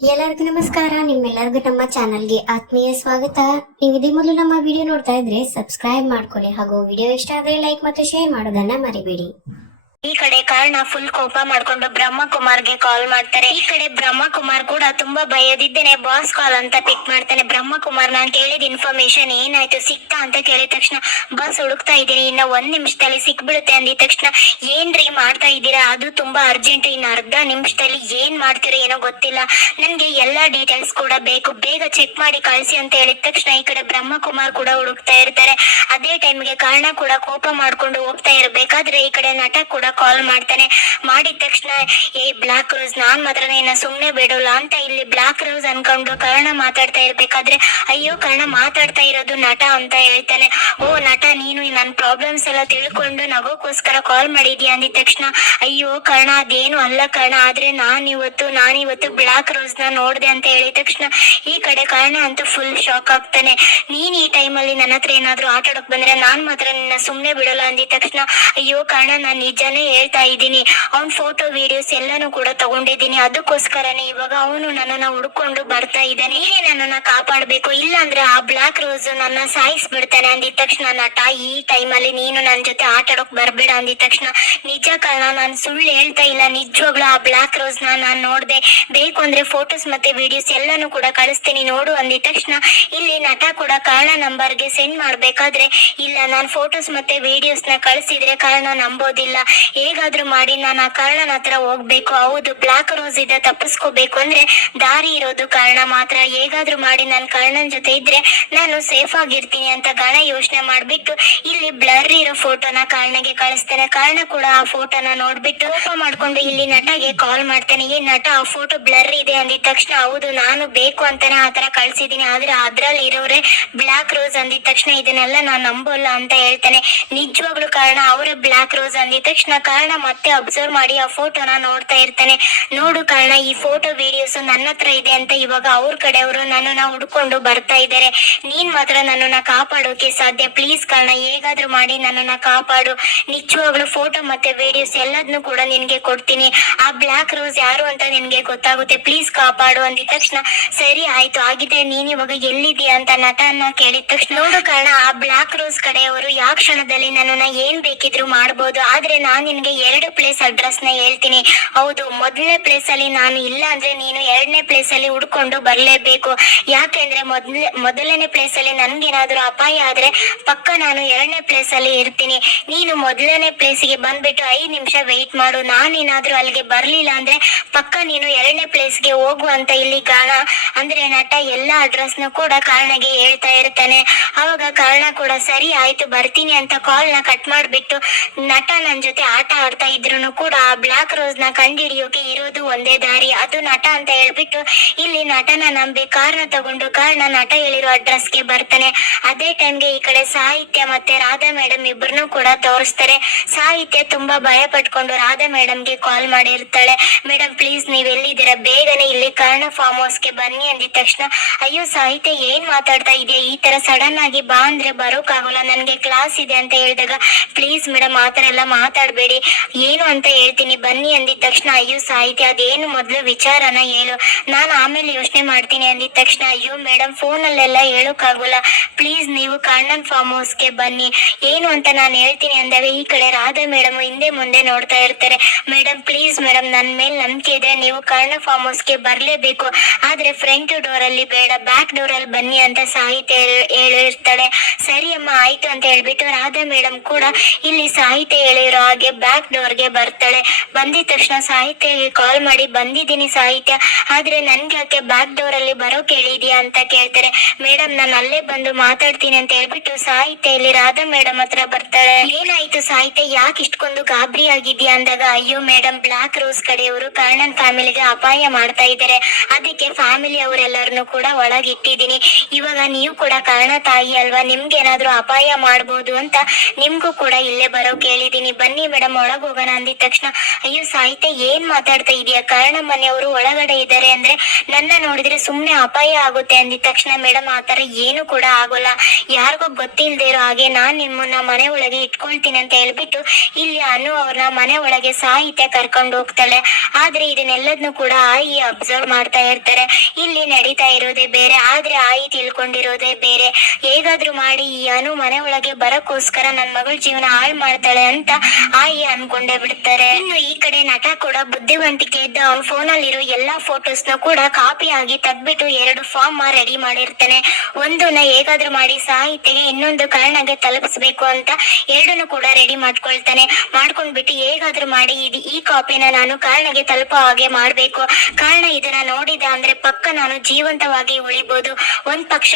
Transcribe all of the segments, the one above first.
ಎಲ್ಲರಿಗೂ ನಮಸ್ಕಾರ. ನಿಮ್ಮೆಲ್ಲರಿಗೂ ನಮ್ಮ ಚಾನಲ್ಗೆ ಆತ್ಮೀಯ ಸ್ವಾಗತ. ನೀವು ಇದೇ ಮೊದಲು ನಮ್ಮ ವಿಡಿಯೋ ನೋಡ್ತಾ ಇದ್ರೆ ಸಬ್ಸ್ಕ್ರೈಬ್ ಮಾಡ್ಕೊಳ್ಳಿ ಹಾಗೂ ವಿಡಿಯೋ ಇಷ್ಟ ಆದ್ರೆ ಲೈಕ್ ಮತ್ತು ಶೇರ್ ಮಾಡೋದನ್ನ ಮರಿಬೇಡಿ. ಈ ಕಡೆ ಕಾರಣ ಫುಲ್ ಕೋಪ ಮಾಡ್ಕೊಂಡು ಬ್ರಹ್ಮಕುಮಾರ್ಗೆ ಕಾಲ್ ಮಾಡ್ತಾರೆ. ಈ ಕಡೆ ಬ್ರಹ್ಮಕುಮಾರ್ ಕೂಡ ತುಂಬಾ ಭಯದಿದ್ದೇನೆ ಬಾಸ್ ಕಾಲ್ ಅಂತ ಪಿಕ್ ಮಾಡ್ತಾನೆ. ಬ್ರಹ್ಮಕುಮಾರ್ ನಾನ್ ಕೇಳಿದ ಇನ್ಫಾರ್ಮೇಶನ್ ಏನಾಯ್ತು ಸಿಕ್ತಾ ಅಂತ ಕೇಳಿದ ತಕ್ಷಣ ಬಾಸ್ ಹುಡುಕ್ತಾ ಇದ್ದೀನಿ, ಇನ್ನ 1 ನಿಮಿಷದಲ್ಲಿ ಸಿಕ್ಬಿಡುತ್ತೆ ಅಂದಿದ ತಕ್ಷಣ ಏನ್ರಿ ಮಾಡ್ತಾ ಇದ್ದೀರಾ, ಅದು ತುಂಬಾ ಅರ್ಜೆಂಟ್, ಇನ್ನು ಅರ್ಧ ನಿಮಿಷದಲ್ಲಿ ಏನ್ ಮಾಡ್ತೀರಾ ಏನೋ ಗೊತ್ತಿಲ್ಲ, ನನ್ಗೆ ಎಲ್ಲಾ ಡೀಟೇಲ್ಸ್ ಕೂಡ ಬೇಕು, ಬೇಗ ಚೆಕ್ ಮಾಡಿ ಕಳಿಸಿ ಅಂತ ಹೇಳಿದ ತಕ್ಷಣ ಈ ಕಡೆ ಬ್ರಹ್ಮಕುಮಾರ್ ಕೂಡ ಹುಡುಕ್ತಾ ಇರ್ತಾರೆ. ಅದೇ ಟೈಮ್ಗೆ ಕಾರಣ ಕೂಡ ಕೋಪ ಮಾಡ್ಕೊಂಡು ಹೋಗ್ತಾ ಇರ್ಬೇಕಾದ್ರೆ ಈ ಕಡೆ ನಟ ಕೂಡ ಕಾಲ್ ಮಾಡ್ತಾನೆ. ಮಾಡಿದ ತಕ್ಷಣ ಬ್ಲಾಕ್ ರೋಸ್ ನಾನ್ ಮಾತ್ರ ನಿನ್ನ ಸುಮ್ನೆ ಬಿಡೋಲ್ಲ ಅಂತ ಇಲ್ಲಿ ಬ್ಲಾಕ್ ರೋಸ್ ಅನ್ಕೊಂಡು ಕರ್ಣ ಮಾತಾಡ್ತಾ ಇರ್ಬೇಕಾದ್ರೆ ಅಯ್ಯೋ ಕರ್ಣ ಮಾತಾಡ್ತಾ ಇರೋದು ನಟ ಅಂತ ಹೇಳ್ತಾನೆ. ಓ ನಟ, ನೀನು ನನ್ನ ಪ್ರಾಬ್ಲಮ್ಸ್ ಎಲ್ಲ ತಿಳ್ಕೊಂಡು ನಗೋಕ್ಕೋಸ್ಕರ ಕಾಲ್ ಮಾಡಿದ್ಯಾ ಅಂದಿದ ತಕ್ಷಣ ಅಯ್ಯೋ ಕರ್ಣ ಅದೇನು ಅಲ್ಲ ಕರ್ಣ, ಆದ್ರೆ ನಾನಿವತ್ತು ಬ್ಲಾಕ್ ರೋಸ್ ನ ನೋಡ್ದೆ ಅಂತ ಹೇಳಿದ ತಕ್ಷಣ ಈ ಕಡೆ ಕರ್ಣ ಅಂತೂ ಫುಲ್ ಶಾಕ್ ಆಗ್ತಾನೆ. ನೀನ್ ಈ ಟೈಮಲ್ಲಿ ನನ್ನ ಹತ್ರ ಏನಾದ್ರು ಆಟ ಆಡಕ್ ಬಂದ್ರೆ ನಾನ್ ಮಾತ್ರ ನಿನ್ನ ಸುಮ್ನೆ ಬಿಡೋಲ್ಲ ಅಂದಿದ ತಕ್ಷಣ ಅಯ್ಯೋ ಕರ್ಣ, ನಾನ್ ನಿಜಾನೇ ಹೇಳ್ತಾ ಇದ್ದೀನಿ, ಅವ್ನ್ ಫೋಟೋ ವಿಡಿಯೋಸ್ ಎಲ್ಲಾನು ಕೂಡ ತಗೊಂಡಿದ್ದೀನಿ, ಅದಕ್ಕೋಸ್ಕರನೇ ಇವಾಗ ಅವನು ನನ್ನನ್ನ ಹುಡ್ಕೊಂಡು ಬರ್ತಾ ಇದ್ದಾನೆ, ನೀನೇ ನನ್ನನ್ನ ಕಾಪಾಡ್ಬೇಕು, ಇಲ್ಲ ಅಂದ್ರೆ ಆ ಬ್ಲಾಕ್ ರೋಸ್ ನನ್ನ ಸಾಯಿಸ್ಬಿಡ್ತಾನೆ ಅಂದಿದ ತಕ್ಷಣ ನಟ ಈ ಟೈಮಲ್ಲಿ ನೀನು ನನ್ನ ಜೊತೆ ಆಟ ಆಡೋಕ್ ಬರ್ಬೇಡ ಅಂದಿದ ತಕ್ಷಣ ನಿಜ ಕಾರಣ ನಾನು ಸುಳ್ಳು ಹೇಳ್ತಾ ಇಲ್ಲ, ನಿಜವಾಗ್ಲೂ ಆ ಬ್ಲಾಕ್ ರೋಸ್ ನಾನ್ ನೋಡ್ದೆ, ಬೇಕು ಅಂದ್ರೆ ಫೋಟೋಸ್ ಮತ್ತೆ ವಿಡಿಯೋಸ್ ಎಲ್ಲಾನು ಕೂಡ ಕಳಿಸ್ತೀನಿ ನೋಡು ಅಂದಿದ ತಕ್ಷಣ ಇಲ್ಲಿ ನಟ ಕೂಡ ಕಾರಣ ನಂಬರ್ಗೆ ಸೆಂಡ್ ಮಾಡ್ಬೇಕಾದ್ರೆ ಇಲ್ಲ ನಾನ್ ಫೋಟೋಸ್ ಮತ್ತೆ ವಿಡಿಯೋಸ್ ನ ಕಳಿಸಿದ್ರೆ ಕಾರಣ ನಂಬೋದಿಲ್ಲ, ಹೇಗಾದ್ರೂ ಮಾಡಿ ನಾನು ಆ ಕಾರಣನ ಹತ್ರ ಹೋಗ್ಬೇಕು, ಹೌದು ಬ್ಲಾಕ್ ರೋಸ್ ಇದ್ದ ತಪ್ಪಿಸ್ಕೋಬೇಕು ಅಂದ್ರೆ ದಾರಿ ಇರೋದು ಕಾರಣ ಮಾತ್ರ, ಹೇಗಾದ್ರೂ ಮಾಡಿ ನಾನು ಕಾರಣನ ಜೊತೆ ಇದ್ರೆ ನಾನು ಸೇಫ್ ಆಗಿರ್ತೀನಿ ಅಂತ ಗಣ ಯೋಚನೆ ಮಾಡ್ಬಿಟ್ಟು ಇಲ್ಲಿ ಬ್ಲರ್ ಇರೋ ಫೋಟೋನ ಕಾರಣಗೆ ಕಳಿಸ್ತಾನೆ. ಕಾರಣ ಕೂಡ ಆ ಫೋಟೋನ ನೋಡ್ಬಿಟ್ಟು ಕೋಪ ಮಾಡ್ಕೊಂಡು ಇಲ್ಲಿ ನಟಗೆ ಕಾಲ್ ಮಾಡ್ತಾನೆ. ಈ ನಟ ಆ ಫೋಟೋ ಬ್ಲರ್ ಇದೆ ಅಂದಿದ ತಕ್ಷಣ ಹೌದು ನಾನು ಬೇಕು ಅಂತಾನೆ ಆತರ ಕಳ್ಸಿದೀನಿ, ಆದ್ರೆ ಅದ್ರಲ್ಲಿ ಇರೋರೆ ಬ್ಲಾಕ್ ರೋಸ್ ಅಂದಿದ ತಕ್ಷಣ ಇದನ್ನೆಲ್ಲ ನಾನ್ ನಂಬೋಲ್ಲ ಅಂತ ಹೇಳ್ತಾನೆ. ನಿಜವಾಗ್ಲೂ ಕಾರಣ ಅವರೇ ಬ್ಲಾಕ್ ರೋಸ್ ಅಂದಿದ ತಕ್ಷಣ ಕಾರಣ ಮತ್ತೆ ಅಬ್ಸರ್ವ್ ಮಾಡಿ ಆ ಫೋಟೋನ ನೋಡ್ತಾ ಇರ್ತಾನೆ. ನೋಡು ಕಾರಣ, ಈ ಫೋಟೋ ವಿಡಿಯೋಸ್ ನನ್ನ ಹತ್ರ ಇದೆ ಅಂತ ಇವಾಗ ಅವ್ರ ಕಡೆಯವರು ನನ್ನನ್ನ ಹುಡ್ಕೊಂಡು ಬರ್ತಾ ಇದ್ದಾರೆ, ನೀನ್ ಮಾತ್ರ ನನ್ನನ್ನ ಕಾಪಾಡೋಕೆ ಸಾಧ್ಯ, ಪ್ಲೀಸ್ ಕಾರಣ ಹೇಗಾದ್ರೂ ಮಾಡಿ ನನ್ನನ್ನ ಕಾಪಾಡು, ನಿಜವಾಗ್ಲೂ ಫೋಟೋ ಮತ್ತೆ ವಿಡಿಯೋಸ್ ಎಲ್ಲದನ್ನು ಕೂಡ ನಿನ್ಗೆ ಕೊಡ್ತೀನಿ, ಆ ಬ್ಲಾಕ್ ರೋಸ್ ಯಾರು ಅಂತ ನಿನ್ಗೆ ಗೊತ್ತಾಗುತ್ತೆ, ಪ್ಲೀಸ್ ಕಾಪಾಡು ಅಂದಿದ ತಕ್ಷಣ ಸರಿ ಆಯ್ತು ಆಗಿದೆ, ನೀನ್ ಇವಾಗ ಎಲ್ಲಿದ್ಯಾ ಅಂತ ನಟನ್ನ ಕೇಳಿದ ತಕ್ಷಣ ನೋಡು ಕಾರಣ ಆ ಬ್ಲಾಕ್ ರೋಸ್ ಕಡೆಯವರು ಯಾವ ಕ್ಷಣದಲ್ಲಿ ನನ್ನನ್ನ ಏನ್ ಬೇಕಿದ್ರು ಮಾಡ್ಬೋದು, ಆದ್ರೆ ನಾನ್ ನಿನ್ಗೆ 2 ಪ್ಲೇಸ್ ಅಡ್ರೆಸ್ ನ ಹೇಳ್ತೀನಿ, ಹೌದು ಮೊದಲನೇ ಪ್ಲೇಸ್ ಅಲ್ಲಿ ನಾನು ಇಲ್ಲ ಅಂದ್ರೆ ನೀನು 2ನೇ ಪ್ಲೇಸ್ ಅಲ್ಲಿ ಹುಡ್ಕೊಂಡು ಬರ್ಲೇಬೇಕು, ಯಾಕೆಂದ್ರೆ ಮೊದಲನೇ ಪ್ಲೇಸ್ ಅಲ್ಲಿ ನನ್ಗೇನಾದ್ರೂ ಅಪಾಯ ಆದ್ರೆ ಪಕ್ಕ ನಾನು 2ನೇ ಪ್ಲೇಸ್ ಅಲ್ಲಿ ಇರ್ತೀನಿ, ನೀನು ಮೊದಲನೇ ಪ್ಲೇಸ್ ಗೆ ಬಂದ್ಬಿಟ್ಟು 5 ನಿಮಿಷ ವೆಯ್ಟ್ ಮಾಡು, ನಾನೇನಾದ್ರೂ ಅಲ್ಲಿಗೆ ಬರ್ಲಿಲ್ಲ ಅಂದ್ರೆ ಪಕ್ಕ ನೀನು 2ನೇ ಪ್ಲೇಸ್ ಗೆ ಹೋಗು ಅಂತ ಇಲ್ಲಿ ಕಾರಣ ಅಂದ್ರೆ ನಟ ಎಲ್ಲಾ ಅಡ್ರೆಸ್ ನ ಕೂಡ ಕಾರಣಗೆ ಹೇಳ್ತಾ ಇರ್ತಾನೆ. ಅವಾಗ ಕಾರಣ ಕೂಡ ಸರಿ ಆಯ್ತು ಬರ್ತೀನಿ ಅಂತ ಕಾಲ್ ನ ಕಟ್ ಮಾಡ್ಬಿಟ್ಟು ನಟ ನನ್ ಜೊತೆ ಆಟ ಆಡ್ತಾ ಇದ್ರು ಕೂಡ ಆ ಬ್ಲಾಕ್ ರೋಸ್ ನ ಕಂಡಿಡಿಯೋಕೆ ಇರೋದು ಒಂದೇ ದಾರಿ, ಅದು ನಟ ಅಂತ ಹೇಳ್ಬಿಟ್ಟು ಇಲ್ಲಿ ನಟನ ನಂಬಿ ಕಾರ್ನ ತಗೊಂಡು ಕಾರಣ ನಟ ಹೇಳಿರೋ ಅಡ್ರೆಸ್ ಗೆ ಬರ್ತಾನೆ. ಅದೇ ಟೈಮ್ಗೆ ಈ ಕಡೆ ಸಾಹಿತ್ಯ ಮತ್ತೆ ರಾಧಾ ಮೇಡಮ್ ಇಬ್ಬರನ್ನು ಕೂಡ ತೋರಿಸ್ತಾರೆ. ಸಾಹಿತ್ಯ ತುಂಬಾ ಭಯ ಪಟ್ಕೊಂಡು ರಾಧಾ ಮೇಡಮ್ ಗೆ ಕಾಲ್ ಮಾಡಿರ್ತಾಳೆ. ಮೇಡಮ್ ಪ್ಲೀಸ್ ನೀವ್ ಎಲ್ಲಿದ್ದೀರಾ, ಬೇಗನೆ ಇಲ್ಲಿ ಕಾರಣ ಫಾರ್ಮ್ ಹೌಸ್ ಗೆ ಬನ್ನಿ ಅಂದಿದ ತಕ್ಷಣ ಅಯ್ಯೋ ಸಾಹಿತ್ಯ ಏನ್ ಮಾತಾಡ್ತಾ ಇದೆಯಾ, ಈ ತರ ಸಡನ್ ಆಗಿ ಬಾ ಅಂದ್ರೆ ಬರೋಕ್ ಆಗೋಲ್ಲ, ನನ್ಗೆ ಕ್ಲಾಸ್ ಇದೆ ಅಂತ ಹೇಳಿದಾಗ ಪ್ಲೀಸ್ ಮೇಡಮ್ ಆತರ ಎಲ್ಲ ಮಾತಾಡ್ಬೇಡಿ, ಏನು ಅಂತ ಹೇಳ್ತೀನಿ ಬನ್ನಿ ಅಂದಿದ ತಕ್ಷಣ ಅಯ್ಯೋ ಸಾಹಿತ್ಯ ಅದೇನು ಮೊದ್ಲು ವಿಚಾರನ ಹೇಳು, ನಾನು ಆಮೇಲೆ ಯೋಚನೆ ಮಾಡ್ತೀನಿ ಅಂದಿದ ತಕ್ಷಣ ಅಯ್ಯೋ ಮೇಡಮ್ ಫೋನ್ ಅಲ್ಲೆಲ್ಲ ಹೇಳೋಕ್ಕಾಗೋಲ್ಲ, ಪ್ಲೀಸ್ ನೀವು ಕರ್ಣನ್ ಫಾರ್ಮ್ ಹೌಸ್ ಗೆ ಬನ್ನಿ, ಏನು ಅಂತ ನಾನು ಹೇಳ್ತೀನಿ ಅಂದಾಗ ಈ ಕಡೆ ರಾಧಾ ಮೇಡಮ್ ಹಿಂದೆ ಮುಂದೆ ನೋಡ್ತಾ ಇರ್ತಾರೆ. ಮೇಡಮ್ ಪ್ಲೀಸ್ ಮೇಡಮ್ ನನ್ ಮೇಲೆ ನಂಬಿಕೆ ಇದೆ, ನೀವು ಕರ್ಣ ಫಾರ್ಮ್ ಹೌಸ್ ಗೆ ಬರ್ಲೇಬೇಕು, ಆದ್ರೆ ಫ್ರಂಟ್ ಡೋರ್ ಅಲ್ಲಿ ಬೇಡ ಬ್ಯಾಕ್ ಡೋರ್ ಅಲ್ಲಿ ಬನ್ನಿ ಅಂತ ಸಾಹಿತ್ಯ ಹೇಳಿರ್ತಾಳೆ. ಸರಿ ಅಮ್ಮ ಆಯ್ತು ಅಂತ ಹೇಳ್ಬಿಟ್ಟು ರಾಧಾ ಮೇಡಮ್ ಕೂಡ ಇಲ್ಲಿ ಸಾಹಿತ್ಯ ಹೇಳಿರೋ ಹಾಗೆ ಬ್ಯಾಕ್ ಡೋರ್ ಗೆ ಬರ್ತಾಳೆ. ಬಂದಿದ ತಕ್ಷಣ ಸಾಹಿತ್ಯಗೆ ಕಾಲ್ ಮಾಡಿ ಬಂದಿದ್ದೀನಿ ಸಾಹಿತ್ಯ, ಆದ್ರೆ ನನ್ಗೆ ಯಾಕೆ ಬ್ಯಾಕ್ ಡೋರ್ ಅಲ್ಲಿ ಬರೋಕ್ ಹೇಳಿದ್ಯಾ ಅಂತ ಕೇಳ್ತಾರೆ. ಮೇಡಮ್ ನಾನು ಅಲ್ಲೇ ಬಂದು ಮಾತಾಡ್ತೀನಿ ಅಂತ ಹೇಳ್ಬಿಟ್ಟು ಸಾಹಿತ್ಯ ಇಲ್ಲಿ ರಾಧಾ ಮೇಡಮ್ ಹತ್ರ ಬರ್ತಾಳೆ. ಏನಾಯ್ತು ಸಾಹಿತ್ಯ ಯಾಕೆ ಇಷ್ಟೊಂದು ಗಾಬರಿ ಆಗಿದ್ಯಾ ಅಂದಾಗ ಅಯ್ಯೋ ಮೇಡಮ್ ಬ್ಲಾಕ್ ರೋಸ್ ಕಡೆಯವರು ಕರ್ಣನ್ ಫ್ಯಾಮಿಲಿಗೆ ಅಪಾಯ ಮಾಡ್ತಾ ಇದ್ದಾರೆ, ಅದಕ್ಕೆ ಫ್ಯಾಮಿಲಿ ಅವರೆಲ್ಲರನ್ನು ಕೂಡ ಒಳಗಿಟ್ಟಿದ್ದೀನಿ, ಇವಾಗ ನೀವು ಕೂಡ ಕರ್ಣ ತಾಯಿ ಅಲ್ವಾ, ನಿಮ್ಗೆ ಏನಾದ್ರೂ ಅಪಾಯ ಮಾಡ್ಬೋದು ಅಂತ ನಿಮ್ಗೂ ಕೂಡ ಇಲ್ಲೇ ಬರೋಕ್ ಹೇಳಿದೀನಿ, ಬನ್ನಿ ಮೇಡಮ್ ಒಳಗ್ ಹೋಗೋಣ ಅಂದಿದ ತಕ್ಷಣ ಅಯ್ಯೋ ಸಾಹಿತ್ಯ ಏನ್ ಮಾತಾಡ್ತಾ ಇದೀಯ, ಕಾರಣ ಮನೆಯವರು ಒಳಗಡೆ ಇದ್ದಾರೆ ಅಂದ್ರೆ ನನ್ನ ನೋಡಿದ್ರೆ ಸುಮ್ನೆ ಅಪಾಯ ಆಗುತ್ತೆ ಅಂದಿದ ತಕ್ಷಣ ಮೇಡಮ್ ಆತರ ಏನು ಕೂಡ ಆಗೋಲ್ಲ, ಯಾರಿಗೂ ಗೊತ್ತಿಲ್ದೇ ಇರೋ ಹಾಗೆ ನಾನ್ ನಿಮ್ಮನ್ನ ಮನೆ ಒಳಗೆ ಇಟ್ಕೊಳ್ತೀನಿ ಅಂತ ಹೇಳ್ಬಿಟ್ಟು ಇಲ್ಲಿ ಅನು ಅವ್ರನ್ನ ಮನೆ ಒಳಗೆ ಸಾಹಿತ್ಯ ಕರ್ಕೊಂಡು ಹೋಗ್ತಾಳೆ. ಆದ್ರೆ ಇದನ್ನೆಲ್ಲದನ್ನು ಕೂಡ ಆಯಿ ಅಬ್ಸರ್ವ್ ಮಾಡ್ತಾ ಇರ್ತಾರೆ. ಇಲ್ಲಿ ನಡೀತಾ ಇರೋದೇ ಬೇರೆ, ಆದ್ರೆ ಆಯಿ ತಿಳ್ಕೊಂಡಿರೋದೇ ಬೇರೆ. ಹೇಗಾದ್ರೂ ಮಾಡಿ ಈ ಅನು ಮನೆ ಒಳಗೆ ಬರಕ್ಕೋಸ್ಕರ ನನ್ ಮಗಳ ಜೀವನ ಹಾಳು ಮಾಡ್ತಾಳೆ ಅಂತ ಆಯಿ ಅನ್ಕೊಂಡೇ ಬಿಡ್ತಾರೆ. ಇನ್ನು ಈ ಕಡೆ ನಟ ಕೂಡ ಬುದ್ಧಿವಂತಿಕೆ ಇದ್ದ ಅವ್ನ ಫೋನ್ ಅಲ್ಲಿರೋ ಎಲ್ಲಾ ಫೋಟೋಸ್ ನ ಕೂಡ ಕಾಪಿ ಆಗಿ ತೆಗ್ದ್ಬಿಟ್ಟು 2 ಫಾರ್ಮ್ ರೆಡಿ ಮಾಡಿರ್ತಾನೆ. ಒಂದನ್ನ ಹೇಗಾದ್ರೂ ಮಾಡಿ ಸಾಹಿತ್ಯಗೆ, ಇನ್ನೊಂದು ಕರ್ಣಗೆ ತಲುಪಿಸ್ಬೇಕು ಅಂತ 2 ಕೂಡ ರೆಡಿ ಮಾಡ್ಕೊಂಡ್ಬಿಟ್ಟು ಹೇಗಾದ್ರೂ ಮಾಡಿ ಈ ಕಾಪಿನ ನಾನು ಕರ್ಣಗೆ ತಲುಪೋ ಹಾಗೆ ಮಾಡ್ಬೇಕು. ಕಾರಣ ಇದನ್ನ ನೋಡಿದ ಅಂದ್ರೆ ಪಕ್ಕ ನಾನು ಜೀವಂತವಾಗಿ ಉಳಿಬಹುದು. ಒಂದ್ ಪಕ್ಷ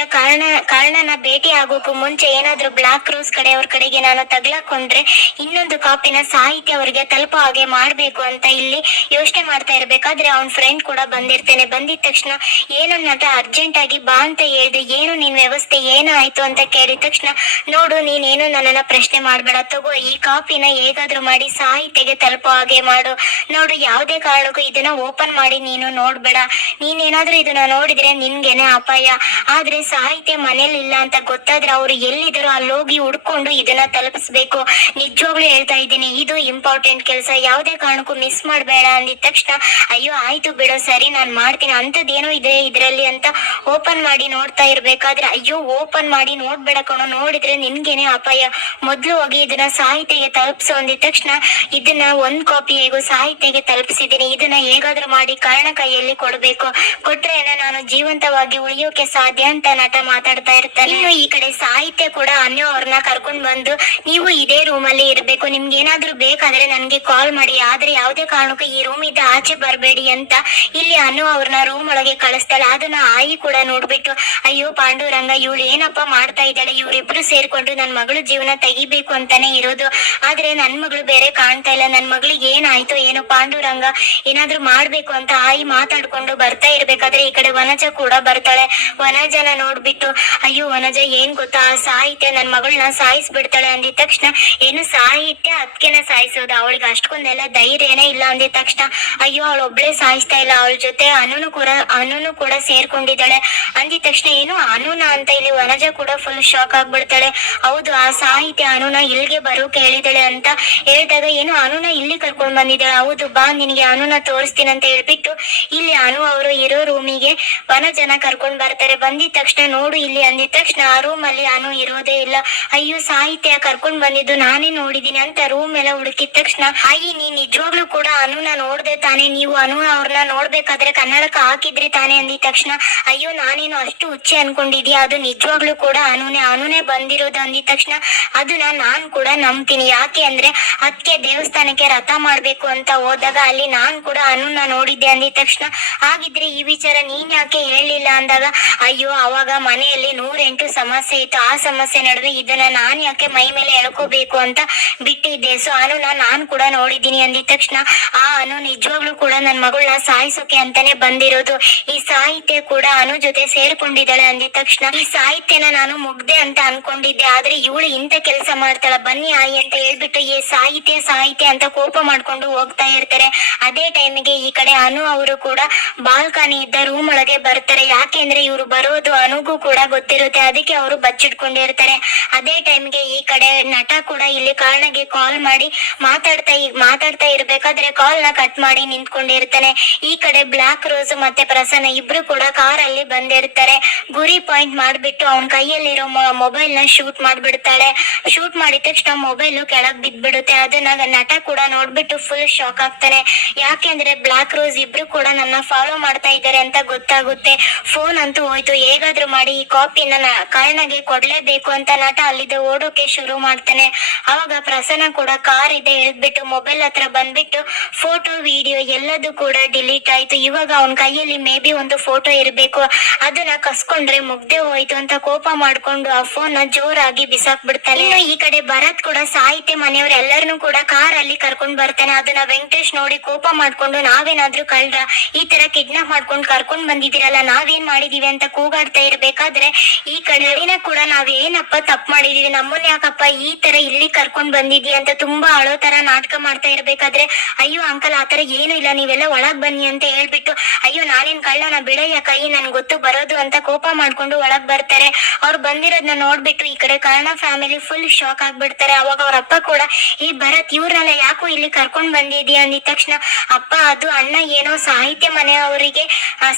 ಕರ್ಣನ ಭೇಟಿ ಆಗೋಕು ಮುಂಚೆ ಏನಾದ್ರೂ ಬ್ಲಾಕ್ ರೋಸ್ ಕಡೆಯವ್ರ ಕಡೆಗೆ ನಾನು ತಗ್ಲಾಕೊಂಡ್ರೆ ಇನ್ನೊಂದು ಕಾಪಿನ ಸಾಹಿತ್ಯ ಅವ್ರಿಗೆ ತಲುಪೋ ಹಾಗೆ ಮಾಡ್ಬೇಕು ಅಂತ ಇಲ್ಲಿ ಯೋಚನೆ ಮಾಡ್ತಾ ಇರ್ಬೇಕಾದ್ರೆ ಅವ್ನ ಫ್ರೆಂಡ್ ಕೂಡ ಬಂದಿರ್ತೇನೆ. ಬಂದಿದ ತಕ್ಷಣ ಏನು ನಟ ಅರ್ಜೆಂಟ್ ಆಗಿ ಬಾ ಅಂತ ಹೇಳಿದೆ, ಏನು ನಿನ್ ವ್ಯವಸ್ಥೆ ಏನಾಯ್ತು ಅಂತ ಕೇಳಿದ ತಕ್ಷಣ ನೋಡು ನೀನೇನು ನನ್ನನ್ನ ಪ್ರಶ್ನೆ ಮಾಡ್ಬೇಡ, ತಗೋ ಈ ಕಾಪಿನ ಹೇಗಾದ್ರೂ ಮಾಡಿ ಸಾಹಿತ್ಯಗೆ ತಲುಪೋ ಹಾಗೆ ಮಾಡು. ನೋಡು ಯಾವುದೇ ಕಾರಣಕ್ಕೂ ಇದನ್ನ ಓಪನ್ ಮಾಡಿ ನೀನು ನೋಡ್ಬೇಡ, ನೀನೇನಾದ್ರೂ ಇದನ್ನ ನೋಡಿದ್ರೆ ನಿನ್ಗೆನೆ ಅಪಾಯ. ಆದ್ರೆ ಸಾಹಿತ್ಯ ಮನೇಲಿ ಇಲ್ಲ ಅಂತ ಗೊತ್ತಾದ್ರೆ ಅವ್ರು ಎಲ್ಲಿದ್ರು ಅಲ್ಲಿ ಹೋಗಿ ಹುಡ್ಕೊಂಡು ಇದನ್ನ ತಲುಪಿಸ್ಬೇಕು. ನಿಜವಾಗ್ಲೂ ಹೇಳ್ತಾ ಇದ್ದೀನಿ, ಇದು ಇಂಪಾರ್ಟೆಂಟ್ ಕೆಲಸ, ಯಾವುದೇ ಕಾರಣಕ್ಕೂ ಮಿಸ್ ಮಾಡ್ಬೇಡ ಅಂದಿದ ತಕ್ಷಣ ಅಯ್ಯೋ ಆಯ್ತು ಬಿಡೋ ಸರಿ ನಾನ್ ಮಾಡ್ತೀನಿ, ಅಂತದ್ದೇನೋ ಇದೆ ಇದ್ರಲ್ಲಿ ಅಂತ ಓಪನ್ ಮಾಡಿ ನೋಡ್ತಾ ಇರ್ಬೇಕಾದ್ರೆ ಅಯ್ಯೋ ಓಪನ್ ಮಾಡಿ ನೋಡ್ಬೇಡ ಕಣೋ, ನೋಡಿದ್ರೆ ನಿನ್ಗೇನೆ ಅಪಾಯ, ಮೊದ್ಲು ಹೋಗಿ ಇದನ್ನ ಸಾಹಿತ್ಯಗೆ ತಲುಪಿಸು ಅಂದಿದ ತಕ್ಷಣ ಇದನ್ನ ಒಂದ್ ಕಾಪಿ ಹೇಗೋ ಸಾಹಿತ್ಯಗೆ ತಲುಪಿಸಿದೀನಿ, ಇದನ್ನ ಹೇಗಾದ್ರೂ ಮಾಡಿ ಕಾರಣ ಕೈಯಲ್ಲಿ ಕೊಡ್ಬೇಕು, ಕೊಟ್ರೆ ನಾನು ಜೀವಂತವಾಗಿ ಉಳಿಯೋಕೆ ಸಾಧ್ಯ ಅಂತ ನಟ ಮಾತಾಡ್ತಾ ಇರ್ತಾನೆ. ಇನ್ನು ಈ ಕಡೆ ಸಾಹಿತ್ಯ ಕೂಡ ಅನ್ಯೋ ಅವ್ರನ್ನ ಕರ್ಕೊಂಡ್ ಬಂದು ನೀವು ಇದೇ ರೂಮ್ ಅಲ್ಲಿ ಇರ್ಬೇಕು, ನಿಮ್ಗೆ ಏನಾದ್ರೂ ಬೇಕಾದ್ರೆ ನನ್ಗೆ ಕಾಲ್ ಮಾಡಿ, ಆದ್ರೆ ಯಾವುದೇ ಕಾರಣಕ್ಕೂ ಈ ರೂಮ್ ಇದ್ದ ಆಚೆ ಬರ್ಬೇಡಿ ಅಂತ ಇಲ್ಲಿ ಅನು ಅವ್ರನ್ನ ರೂಮ್ ಒಳಗೆ ಕಳಿಸ್ತಾಳೆ. ಅದನ್ನ ಆಯಿ ಕೂಡ ನೋಡ್ಬಿಟ್ಟು ಅಯ್ಯೋ ಪಾಂಡುರಂಗ ಇವಳು ಏನಪ್ಪ ಮಾಡ್ತಾ ಇದ್ದಾಳೆ, ಇವ್ರಿಬ್ರು ಸೇರ್ಕೊಂಡು ನನ್ ಮಗಳು ಜೀವನ ತೆಗಿಬೇಕು ಅಂತಾನೆ ಇರೋದು, ಆದ್ರೆ ನನ್ ಮಗಳು ಬೇರೆ ಕಾಣ್ತಾ ಇಲ್ಲ, ನನ್ ಮಗಳಿಗೆ ಏನಾಯ್ತು ಏನೋ ಪಾಂಡುರಂಗ ಏನಾದ್ರೂ ಮಾಡ್ಬೇಕು ಅಂತ ಆಯಿ ಮಾತಾಡ್ಕೊಂಡು ಬರ್ತಾ ಇರ್ಬೇಕಾದ್ರೆ ಈ ಕಡೆ ವನಜ ಕೂಡ ಬರ್ತಾಳೆ. ವನಜನ ನೋಡ್ಬಿಟ್ಟು ಅಯ್ಯೋ ವನಜ ಏನ್ ಗೊತ್ತಾ, ಆ ಸಾಹಿತ್ಯ ನನ್ ಮಗಳನ್ನ ಸಾಯಿಸ್ಬಿಡ್ತಾಳೆ ಅಂದಿದ ತಕ್ಷಣ ಏನು ಸಾಹಿತ್ಯ ಅದಕ್ಕೆನ ಸಾಯಿಸೋದು, ಅವಳಿಗೆ ಅಷ್ಟೊಂದೆಲ್ಲ ಧೈರ್ಯನೇ ಇಲ್ಲ ಅಂದಿದ ತಕ್ಷಣ ಅಯ್ಯೋ ಅವಳು ಒಬ್ಳೆ ಸಾಯಿಸ್ತಾ ಇಲ್ಲ, ಅವಳ ಜೊತೆ ಅನುನು ಕೂಡ ಸೇರ್ಕೊಂಡಿದ್ದಾಳೆ ಅಂದಿದ ತಕ್ಷಣ ಏನು ಅನುನ ಅಂತ ಇಲ್ಲಿ ವನಜ ಕೂಡ ಫುಲ್ ಶಾಕ್ ಆಗ್ಬಿಡ್ತಾಳೆ. ಹೌದು ಆ ಸಾಹಿತ್ಯ ಅನುನ ಇಲ್ಲಿಗೆ ಬರೋಕೆ ಹೇಳಿದಾಳೆ ಅಂತ ಹೇಳಿದಾಗ ಏನು ಅನುನ ಇಲ್ಲಿ ಕರ್ಕೊಂಡ್ ಬಂದಿದ್ದಾಳೆ, ಹೌದು ಬಾ ನಿನಗೆ ಅನುನ ತೋರಿಸ್ತೀನಿ ಅಂತ ಹೇಳ್ಬಿಟ್ಟು ಇಲ್ಲಿ ಅನು ಅವರು ಇರೋ ರೂಮಿಗೆ ವನಜನ ಕರ್ಕೊಂಡ್ ಬರ್ತಾರೆ. ಬಂದಿದ ತಕ್ಷಣ ನೋಡು ಇಲ್ಲಿ ಅಂದಿದ ತಕ್ಷಣ ಆ ರೂಮ್ ಅಲ್ಲಿ ಅನು ಇರೋದೇ ಇಲ್ಲ. ಅಯ್ಯೋ ಸಾಹಿತ್ಯ ಕರ್ಕೊಂಡ್ ಬಂದಿದ್ದು ನಾನೇ ನೋಡಿದೀನಿ ಅಂತ ರೂಮ್ ಎಲ್ಲ ಹುಡುಕಿದ ತಕ್ಷಣ ಅಯ್ಯಿ ನೀನ್ ನಿಜವಾಗ್ಲೂ ಕೂಡ ಅನುನ ನೋಡ್ದೆ ತಾನೆ, ನೀವು ಅನು ಅವ್ರನ್ನ ನೋಡ್ಬೇಕಾದ್ರೆ ಕನ್ನಡಕ ಹಾಕಿದ್ರಿ ತಾನೆ ಅಂದಿದ ತಕ್ಷಣ ಅಯ್ಯೋ ನಾನೇನು ಅಷ್ಟು ಹುಚ್ಚೆ ಅನ್ಕೊಂಡಿದ್ಯಾ, ಅದು ನಿಜವಾಗ್ಲೂ ಕೂಡ ಅನುನೇ ಬಂದಿರೋದು ಅಂದಿದ ತಕ್ಷಣ ಅದನ್ನ ನಾನ್ ಕೂಡ ನಂಬ್ತೀನಿ, ಯಾಕೆ ಅಂದ್ರೆ ಅದಕ್ಕೆ ದೇವಸ್ಥಾನಕ್ಕೆ ರಥ ಮಾಡ್ಬೇಕು ಅಂತ ಹೋದಾಗ ಅಲ್ಲಿ ನಾನ್ ಕೂಡ ಅನುನ ನೋಡಿದ್ದೆ ಅಂದಿದ ತಕ್ಷಣ ಹಾಗಿದ್ರೆ ಈ ವಿಚಾರ ನೀನ್ ಯಾಕೆ ಹೇಳಿಲ್ಲ ಅಂದಾಗ ಅಯ್ಯೋ ಅವಾಗ ಮನೆಯಲ್ಲಿ 108 ಸಮಸ್ಯೆ ಇತ್ತು, ಆ ಸಮಸ್ಯೆ ನಡುವೆ ಇದನ್ನ ನಾನ್ ಯಾಕೆ ಮೈ ಮೇಲೆ ಎಳ್ಕೋಬೇಕು ಅಂತ ಬಿಟ್ಟಿದ್ದೆ. ಸೊ ಅನುನ ನಾನ್ ಕೂಡ ನೋಡಿದೀನಿ ಅಂದಿದ ತಕ್ಷಣ ಆ ಅನು ನಿಜವಾಗ್ಲೂ ಕೂಡ ನನ್ ಮಗಳನ್ನ ಸಾಯಿಸೋಕೆ ಅಂತಾನೆ ಬಂದಿರೋದು, ಈ ಸಾಹಿತ್ಯ ಕೂಡ ಅನು ಜೊತೆ ಸೇರ್ಕೊಂಡಿದ್ದಾಳೆ ಅಂದಿದ ತಕ್ಷಣ ಈ ಸಾಹಿತ್ಯನ ನಾನು ಮುಗ್ದೆ ಅಂತ ಅನ್ಕೊಂಡಿದ್ದೆ, ಆದ್ರೆ ಇವಳು ಇಂಥ ಕೆಲಸ ಮಾಡ್ತಾಳ, ಬನ್ನಿ ಆಯಿ ಅಂತ ಹೇಳ್ಬಿಟ್ಟು ಈ ಸಾಹಿತ್ಯ ಅಂತ ಕೋಪ ಮಾಡ್ಕೊಂಡು ಹೋಗ್ತಾ ಇರ್ತಾರೆ. ಅದೇ ಟೈಮಿಗೆ ಈ ಕಡೆ ಅನು ಅವರು ಕೂಡ ಬಾಲ್ಕನಿ ಇದ್ದ ರೂಮ್ ಒಳಗೆ ಬರ್ತಾರೆ, ಯಾಕೆಂದ್ರೆ ಇವ್ರು ಬರೋದು ಅನುಗೂ ಕೂಡ ಗೊತ್ತಿರುತ್ತೆ, ಅದಕ್ಕೆ ಅವರು ಬಚ್ಚಿಟ್ಕೊಂಡಿರ್ತಾರೆ. ಅದೇ ಟೈಮ್ಗೆ ಈ ಕಡೆ ನಟ ಕೂಡ ಇಲ್ಲಿ ಕಾರಣಗೆ ಕಾಲ್ ಮಾಡಿ ಮಾತಾಡ್ತಾ ಇರ್ಬೇಕಾದ್ರೆ ಕಾಲ್ ನ ಕಟ್ ಮಾಡಿ ನಿಂತ್ಕೊಂಡಿರ್ತಾನೆ. ಈ ಕಡೆ ಬ್ಲಾಕ್ ರೋಸ್ ಮತ್ತೆ ಪ್ರಸನ್ನ ಇಬ್ರು ಕೂಡ ಕಾರ್ ಅಲ್ಲಿ ಬಂದಿರ್ತಾರೆ. ಗುರಿ ಪಾಯಿಂಟ್ ಮಾಡ್ಬಿಟ್ಟು ಅವನ್ ಕೈಯಲ್ಲಿರೋ ಮೊಬೈಲ್ ನ ಶೂಟ್ ಮಾಡ್ಬಿಡ್ತಾಳೆ. ಶೂಟ್ ಮಾಡಿದ ತಕ್ಷಣ ಮೊಬೈಲ್ ಕೆಳಗ್ ಬಿದ್ಬಿಡುತ್ತೆ. ಅದನ್ನ ನಟ ಕೂಡ ನೋಡ್ಬಿಟ್ಟು ಫುಲ್ ಶಾಕ್ ಆಗ್ತಾನೆ, ಯಾಕೆಂದ್ರೆ ಬ್ಲಾಕ್ ರೋಸ್ ಇಬ್ರು ಕೂಡ ನನ್ನ ಫಾಲೋ ಮಾಡ್ತಾ ಇದ್ದಾರೆ ಅಂತ ಗೊತ್ತಾಗುತ್ತೆ. ಫೋನ್ ಅಂತೂ ಹೋಯ್ತು, ಹೇಗಾದ್ರೂ ಮಾಡಿ ಈ ಕಾಪಿನ ಕಾರಣಗೆ ಕೊಡ್ಲೇಬೇಕು ಅಂತ ನಟ ಅಲ್ಲಿದ್ದ ಓಡೋಕೆ ಶುರು ಮಾಡ್ತಾನೆ. ಅವಾಗ ಪ್ರಸನ್ನ ಕೂಡ ಕಾರ್ ಇದೆ ಹೇಳ್ಬಿಟ್ಟು ಮೊಬೈಲ್ ಹತ್ರ ಬಂದ್ಬಿಟ್ಟು ಫೋಟೋ ವಿಡಿಯೋ ಎಲ್ಲದೂ ಕೂಡ ಡಿಲೀಟ್ ಆಯ್ತು. ಇವಾಗ ಅವನ ಕೈಯಲ್ಲಿ ಮೇ ಬಿ ಒಂದು ಫೋಟೋ ಇರ್ಬೇಕು, ಅದನ್ನ ಕಸ್ಕೊಂಡ್ರೆ ಮುಗ್ದೆ ಹೋಯ್ತು ಅಂತ ಕೋಪ ಮಾಡ್ಕೊಂಡು ಆ ಫೋನ್ ನ ಜೋರಾಗಿ ಬಿಸಾಕ್ ಬಿಡ್ತಾನೆ. ಇನ್ನು ಈ ಕಡೆ ಭರತ್ ಕೂಡ ಸಾಹಿತ್ಯ ಮನೆಯವ್ರ ಎಲ್ಲರನ್ನು ಕೂಡ ಕಾರ್ ಅಲ್ಲಿ ಕರ್ಕೊಂಡ್ ಬರ್ತಾನೆ. ಅದನ್ನ ವೆಂಕಟೇಶ್ ನೋಡಿ ಕೋಪ ಮಾಡ್ಕೊಂಡು ನಾವೇನಾದ್ರೂ ಕಳ್ರ ಈ ತರ ಕಿಡ್ನಾಪ್ ಮಾಡ್ಕೊಂಡು ಕರ್ಕೊಂಡ್ ಬಂದಿದ್ದೀರಲ್ಲ, ನಾವೇನ್ ಮಾಡಿದೀವಿ ಅಂತ ಕೂಗಾಡ್ತಾ ಇರ್ಬೇಕಾದ್ರೆ ಈ ಕಡೆ ಕೂಡ ನಾವೇನಪ್ಪ ತಪ್ಪು ಮಾಡಿದೀವಿ, ನಮ್ಮನ್ನ ಯಾಕಪ್ಪ ಈ ತರ ಇಲ್ಲಿ ಕರ್ಕೊಂಡ್ ಬಂದಿದ್ಯಾ ಅಂತ ತುಂಬಾ ಅಳೋ ತರ ನಾಟಕ ಮಾಡ್ತಾ ಇರ್ಬೇಕಾದ್ರೆ ಅಯ್ಯೋ ಅಂಕಲ್ ಆತರ ಏನು ಇಲ್ಲ, ನೀವೆಲ್ಲ ಒಳಗ್ ಬನ್ನಿ ಅಂತ ಹೇಳ್ಬಿಟ್ಟು ಅಯ್ಯೋ ನಾನೇನ್ ಕಳ್ಳನ ಬಿಡಯ್ಯ ಕೈ, ನನ್ ಗೊತ್ತು ಬರೋದು ಅಂತ ಕೋಪ ಮಾಡ್ಕೊಂಡು ಒಳಗ್ ಬರ್ತಾರೆ. ಅವ್ರು ಬಂದಿರೋದನ್ನ ನೋಡ್ಬಿಟ್ಟು ಈ ಕಡೆ ಕರ್ಣ ಫ್ಯಾಮಿಲಿ ಫುಲ್ ಶಾಕ್ ಆಗ್ಬಿಡ್ತಾರೆ. ಅವಾಗ ಅವ್ರ ಅಪ್ಪ ಕೂಡ ಈ ಭರತ್ ಇವ್ರನ್ನೆಲ್ಲ ಯಾಕೋ ಇಲ್ಲಿ ಕರ್ಕೊಂಡ್ ಬಂದಿದ್ಯಾ ಅಂದಿದ ತಕ್ಷಣ ಅಪ್ಪ ಅದು ಅಣ್ಣ ಏನೋ ಸಾಹಿತ್ಯ ಮನೆ ಅವರಿಗೆ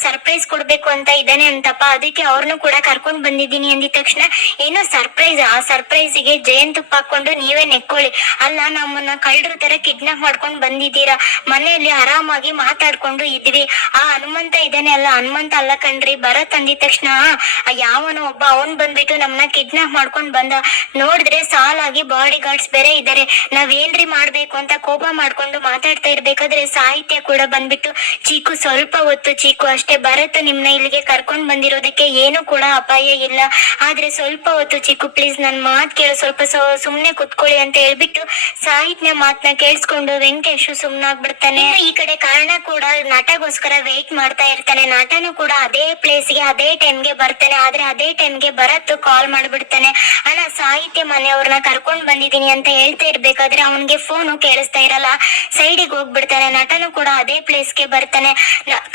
ಸರ್ಪ್ರೈಸ್ ಕೊಡ್ಬೇಕು ಅಂತ ಇದ್ದಾನೆ ಅಂತಪ್ಪ, ಅದಕ್ಕೆ ಅವ್ರನ್ನು ಕೂಡ ಕರ್ಕೊಂಡ್ ಬಂದಿದ್ದೀನಿ ಅಂದಿದ ತಕ್ಷಣ ಏನೋ ಸರ್ಪ್ರೈಸ್, ಆ ಸರ್ಪ್ರೈಸಿಗೆ ಜೇನ್ ತುಪ್ಪ ಹಾಕೊಂಡು ನೀವೇ ನೆಕ್ಕೊಳ್ಳಿ, ಅಲ್ಲ ನಮ್ಮನ್ನ ಕಳ್ಳರ ತರ ಕಿಡ್ನಾಪ್ ಮಾಡ್ಕೊಂಡ್ ಬಂದಿದ್ದೀರಾ, ಮನೆಯಲ್ಲಿ ಆರಾಮಾಗಿ ಮಾತಾಡ್ಕೊಂಡು ಇದ್ವಿ, ಆ ಹನುಮಂತ ಇದ್ದಾನೆ ಅಲ್ಲ, ಹನುಮಂತ ಅಲ್ಲ ಕಣ್ರಿ ಭರತ್ ಅಂದಿದ ತಕ್ಷಣ ಯಾವನೋ ಒಬ್ಬ ಅವನ್ ಬಂದ್ಬಿಟ್ಟು ನಮ್ಮನ್ನ ಕಿಡ್ನಾಪ್ ಮಾಡ್ಕೊಂಡ್ ಬಂದ, ನೋಡಿದ್ರೆ ಸಾಲಾಗಿ ಬಾಡಿ ಗಾರ್ಡ್ಸ್ ಬೇರೆ ಇದಾರೆ, ನಾವೇನ್ರಿ ಮಾಡ್ಬೇಕು ಅಂತ ಕೋಪ ಮಾಡ್ಕೊಂಡು ಮಾತಾಡ್ತಾ ಇರ್ಬೇಕಾದ್ರೆ ಸಾಹಿತ್ಯ ಕೂಡ ಬಂದ್ಬಿಟ್ಟು ಚೀಕು ಸ್ವಲ್ಪ ಹೊತ್ತು ಚೀಕು ಅಷ್ಟೇ, ಭರತ್ ನಿಮ್ನ ಇಲ್ಲಿಗೆ ಕರ್ಕೊಂಡ್ ಬಂದಿರೋದಕ್ಕೆ ಏನು ಕೂಡ ಅಪಾಯ ಇಲ್ಲ, ಆದ್ರೆ ಸ್ವಲ್ಪ ಹೊತ್ತು ಚೀಕು ಪ್ಲೀಸ್ ನನ್ ಮಾತ್ ಕೇಳು, ಸ್ವಲ್ಪ ಸುಮ್ನೆ ಕುತ್ಕೊಳ್ಳಿ ಅಂತ ಹೇಳ್ಬಿಟ್ಟು ಸಾಹಿತ್ಯ ಮಾತನ್ನ ಕೇಳಿಸ್ಕೊಂಡು ವೆಂಕಟೇಶ್ ಸುಮ್ನಾಗ್ಬಿಡ್ತಾನೆ. ಈ ಕಡೆ ಕಾರಣ ಕೂಡ ನಟಗೋಸ್ಕರ ವೇಟ್ ಮಾಡ್ತಾ ಇರ್ತಾನೆ. ನಟನು ಕೂಡ ಅದೇ ಪ್ಲೇಸ್ಗೆ ಅದೇ ಟೈಮ್ಗೆ ಬರ್ತಾನೆ. ಆದ್ರೆ ಅದೇ ಟೈಮ್ಗೆ ಭರತ್ ಕಾಲ್ ಮಾಡ್ಬಿಡ್ತಾನೆ, ಅಣ್ಣ ಸಾಹಿತ್ಯ ಮನೆಯವ್ರನ್ನ ಕರ್ಕೊಂಡ್ ಬಂದಿದೀನಿ ಅಂತ ಹೇಳ್ತಾ ಇರ್ಬೇಕಾದ್ರೆ ಅವನ್ಗೆ ಫೋನು ಕೇಳಿಸ್ತಾ ಇರಲ್ಲ, ಸೈಡಿಗೆ ಹೋಗ್ಬಿಡ್ತಾನೆ. ನಟನು ಕೂಡ ಅದೇ ಪ್ಲೇಸ್ಗೆ ಬರ್ತಾನೆ.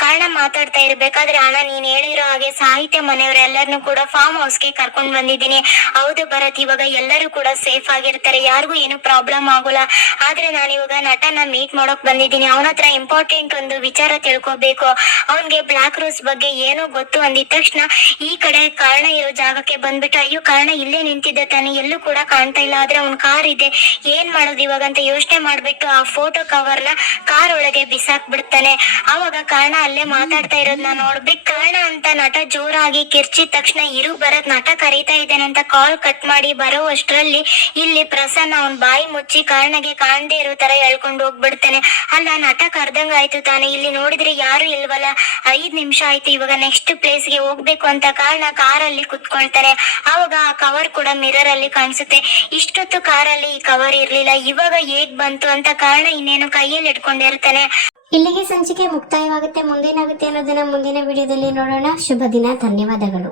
ಕಾರಣ ಮಾತಾಡ್ತಾ ಇರ್ಬೇಕಾದ್ರೆ ಅಣ್ಣ ನೀನ್ ಹೇಳಿರೋ ಹಾಗೆ ಸಾಹಿತ್ಯ ಮನೆಯವರೆಲ್ಲರನ್ನು ಕೂಡ ಫಾರ್ಮ್ ಹೌಸ್ಗೆ ಕರ್ಕೊಂಡ್ ಬಂದಿದ್ದೀನಿ, ಹೌದು ಭರತ್ ಇವಾಗ ಎಲ್ಲರೂ ಕೂಡ ಸೇಫ್ ಆಗಿರ್ತಾರೆ, ಯಾರಿಗೂ ಏನು ಪ್ರಾಬ್ಲಮ್ ಆಗೋಲ್ಲ, ಆದ್ರೆ ನಾನು ಇವಾಗ ನಟನ ಮೀಟ್ ಮಾಡೋಕ್ ಬಂದಿದ್ದೀನಿ, ಅವನ ಹತ್ರ ಇಂಪಾರ್ಟೆಂಟ್ ಒಂದು ವಿಚಾರ ತಿಳ್ಕೊಬೇಕು, ಅವನ್ಗೆ ಬ್ಲಾಕ್ ರೋಸ್ ಬಗ್ಗೆ ಏನೋ ಗೊತ್ತು ಅಂದಿದ ತಕ್ಷಣ ಈ ಕಡೆ ಕಾರಣ ಇರೋ ಜಾಗಕ್ಕೆ ಬಂದ್ಬಿಟ್ಟು ಅಯ್ಯೋ ಕಾರಣ ಇಲ್ಲೇ ನಿಂತಿದ್ದ ತಾನೆ, ಎಲ್ಲೂ ಕೂಡ ಕಾಣ್ತಾ ಇಲ್ಲ, ಆದ್ರೆ ಅವ್ನ್ ಕಾರ್ ಇದೆ, ಏನ್ ಮಾಡೋದು ಇವಾಗ ಅಂತ ಯೋಚನೆ ಮಾಡ್ಬಿಟ್ಟು ಆ ಫೋಟೋ ಕವರ್ನ ಕಾರ್ ಒಳಗೆ ಬಿಸಾಕ್ ಬಿಡ್ತಾನೆ. ಅವಾಗ ಕಾರಣ ಅಲ್ಲೇ ಮಾತಾಡ್ತಾ ಇರೋದನ್ನ ನೋಡ್ಬಿಟ್ಟು ಕಾರಣ ಅಂತ ನಟ ಜೋರಾಗಿ ಕಿರ್ಚಿದ ತಕ್ಷಣ ಇರು ಭರತ್ ನಟ ಕರೀತಾ ಇದ್ದೇನೆ ಅಂತ ಕಾಲ್ ಕಟ್ ಮಾಡಿ ಬರೋ ಅಷ್ಟ್ರಲ್ಲಿ ಇಲ್ಲಿ ಪ್ರಸನ್ನ ಅವನ್ ಬಾಯಿ ಮುಚ್ಚಿ ಕಾರಣಗೆ ಕಾಣದೇ ಇರೋ ತರ ಹೇಳ್ಕೊಂಡು ಹೋಗ್ಬಿಡ್ತಾನೆ. ಅಲ್ಲ ನಟ ಕರ್ದಂಗ ಆಯ್ತು ತಾನೆ, ಇಲ್ಲಿ ನೋಡಿದ್ರೆ ಯಾರು ಇಲ್ವಲ್ಲ, 5 ನಿಮಿಷ ಆಯ್ತು, ಇವಾಗ ನೆಕ್ಸ್ಟ್ ಪ್ಲೇಸ್ಗೆ ಹೋಗ್ಬೇಕು ಅಂತ ಕಾರಣ ಕಾರಲ್ಲಿ ಕುತ್ಕೊಳ್ತಾರೆ. ಆವಾಗ ಆ ಕವರ್ ಕೂಡ ಮಿರರ್ ಅಲ್ಲಿ ಕಾಣಿಸುತ್ತೆ. ಇಷ್ಟೊತ್ತು ಕಾರಲ್ಲಿ ಈ ಕವರ್ ಇರ್ಲಿಲ್ಲ, ಇವಾಗ ಹೇಗ್ ಬಂತು ಅಂತ ಕಾರಣ ಇನ್ನೇನು ಕೈಯಲ್ಲಿ ಇಟ್ಕೊಂಡಿರ್ತಾನೆ. ಇಲ್ಲಿಗೆ ಸಂಚಿಕೆ ಮುಕ್ತಾಯವಾಗುತ್ತೆ. ಮುಂದೇನಾಗುತ್ತೆ ಅನ್ನೋದನ್ನ ಮುಂದಿನ ವಿಡಿಯೋದಲ್ಲಿ ನೋಡೋಣ. ಶುಭ ದಿನ. ಧನ್ಯವಾದಗಳು.